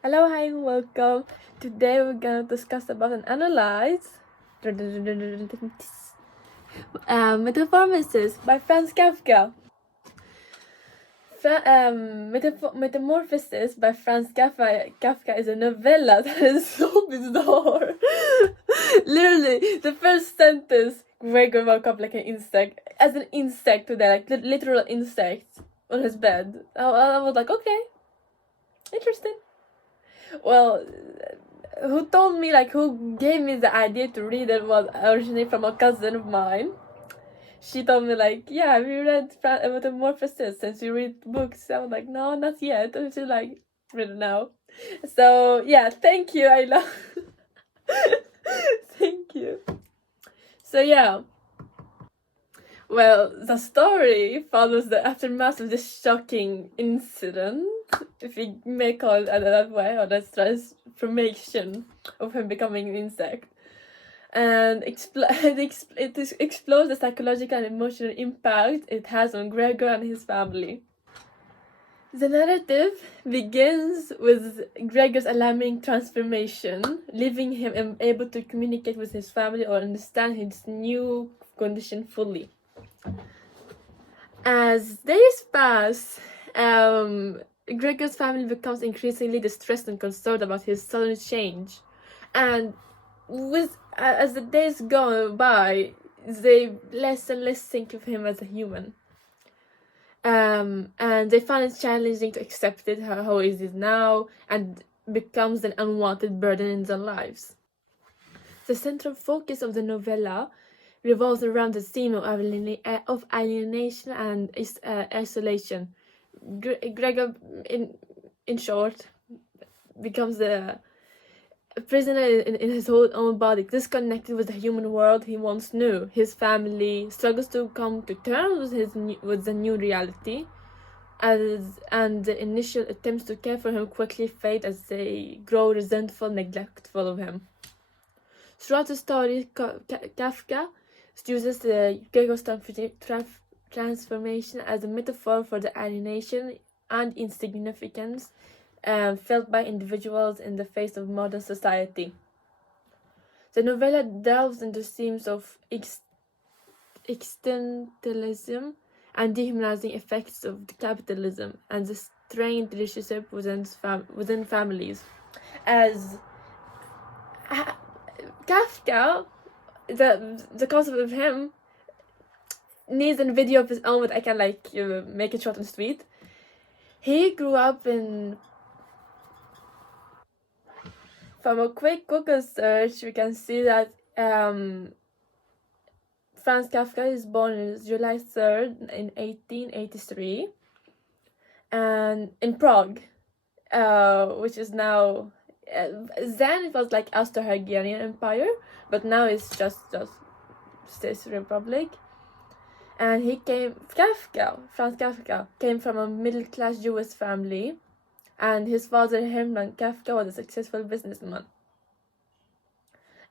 Hello, hi, and welcome. Today we're gonna discuss about and analyze Metamorphosis by Franz Kafka. Metamorphosis by Franz Kafka is a novella that is so bizarre. Literally, the first sentence, Gregor woke up like an insect, as an insect today, like literal insect on his bed. I was like, okay, interesting. Well, who gave me the idea to read it was originally from a cousin of mine. She told me like, yeah, we read Metamorphosis since you read books. I was like, no, not yet. And she's like, read it now. So yeah, thank you. I love. Thank you. So yeah. Well, the story follows the aftermath of this shocking incident, if we may call it that way, or that's transformation of him becoming an insect. And it explores the psychological and emotional impact it has on Gregor and his family. The narrative begins with Gregor's alarming transformation, leaving him unable to communicate with his family or understand his new condition fully. As days pass, Gregor's family becomes increasingly distressed and concerned about his sudden change, and as the days go by, they less and less think of him as a human. And they find it challenging to accept it how he is now, and becomes an unwanted burden in their lives. The central focus of the novella revolves around the theme of alienation and isolation. Gregor, in short, becomes a prisoner in his own body, disconnected with the human world he once knew. His family struggles to come to terms with the new reality, and the initial attempts to care for him quickly fade as they grow resentful, neglectful of him. Throughout the story, Kafka uses the Gregor's transformation as a metaphor for the alienation and insignificance felt by individuals in the face of modern society. The novella delves into themes of existentialism and dehumanizing effects of capitalism and the strained relationship within families. As Kafka, the concept of him needs a video of his own, but I can make it short and sweet. He grew up from a quick Google search, we can see that Franz Kafka is born on July 3rd in 1883, and in Prague, which is now then it was like Austro-Hungarian Empire, but now it's just State Republic. And Franz Kafka came from a middle-class Jewish family, and his father Hermann Kafka was a successful businessman.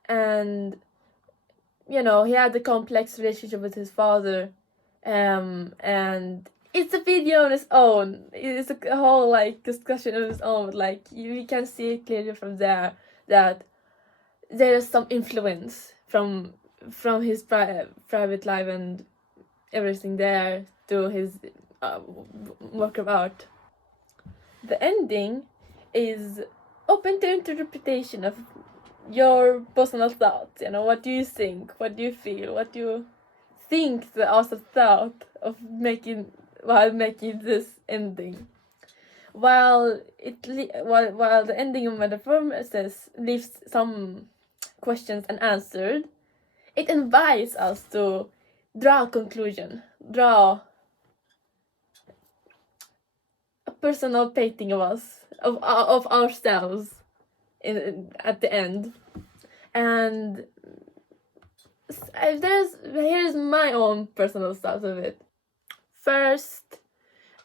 And he had a complex relationship with his father, and it's a video on its own. It's a whole discussion on its own. You can see it clearly from there that there is some influence from his private life and everything there to his work of art. The ending is open to interpretation of your personal thoughts. What do you think? What do you feel? What do you think the author thought while making this ending? While the ending of Metamorphosis leaves some questions unanswered, it invites us to draw a conclusion, draw a personal painting of us, of ourselves at the end. And here's my own personal thoughts of it. First,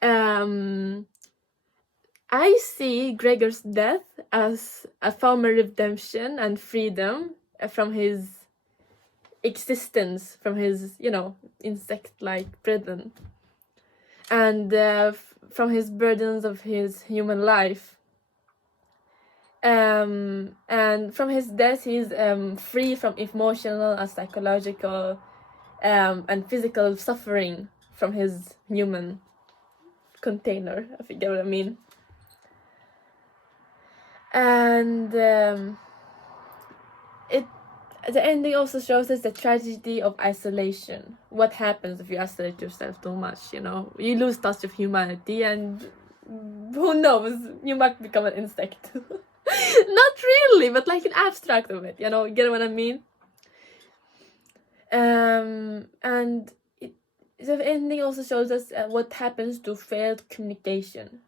I see Gregor's death as a form of redemption and freedom from his existence, from his insect-like prison, and from his burdens of his human life. And from his death, he's free from emotional and psychological and physical suffering from his human container, if you get what I mean. And the ending also shows us the tragedy of isolation. What happens if you isolate yourself too much, you know? You lose touch of humanity, and who knows, you might become an insect. Not really, but like an abstract of it, you know? Get what I mean? And the ending also shows us what happens to failed communication.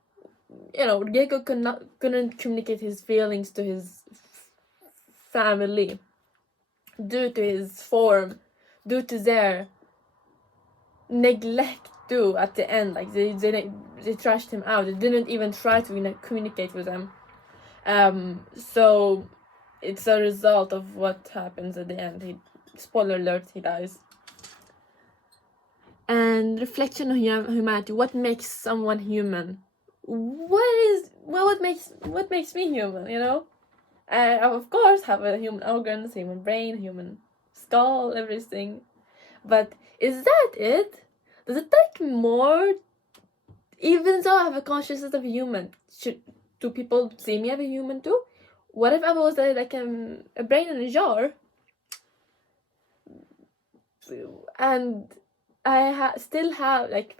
You know, Gecko couldn't communicate his feelings to his family due to his form, due to their neglect too at the end. Like they trashed him out. They didn't even try to communicate with him. So it's a result of what happens at the end. Spoiler alert, he dies. And reflection on humanity. What makes someone human? What makes me human, you know? I of course have a human organs, human brain, human skull, everything. But is that it? Does it take more? Even though I have a consciousness of a human, do people see me as a human too? What if I was like a brain in a jar? And I still have, like,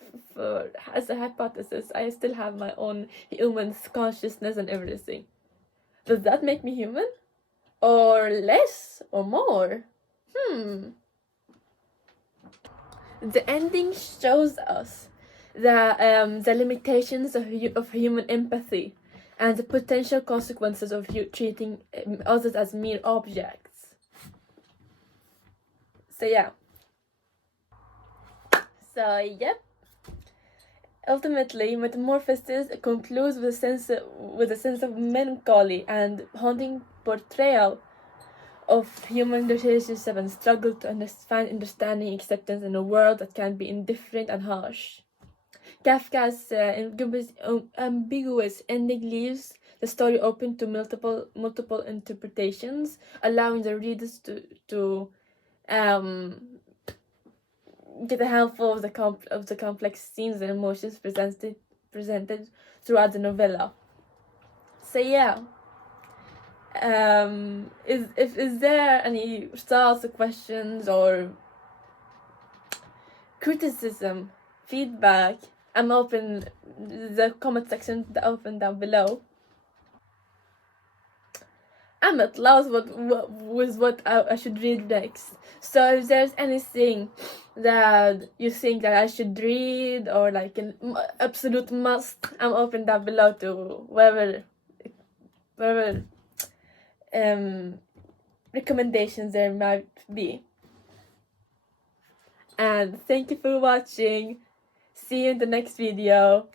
as a hypothesis, I still have my own human consciousness and everything. Does that make me human? Or less? Or more? The ending shows us the limitations of human empathy and the potential consequences of treating others as mere objects. So yeah. So yep. Ultimately, Metamorphosis concludes with a sense of melancholy and haunting portrayal of human relationships and struggle to find understanding and acceptance in a world that can be indifferent and harsh. Kafka's ambiguous ending leaves the story open to multiple interpretations, allowing the readers to get a handful of the complex scenes and emotions presented throughout the novella. So yeah. Is there any thoughts or questions or criticism, feedback? I'm open. The comment section is open down below. I'm at loss with what I should read next. So if there's anything that you think that I should read or like an absolute must, I'm open down below to whatever recommendations there might be. And thank you for watching. See you in the next video.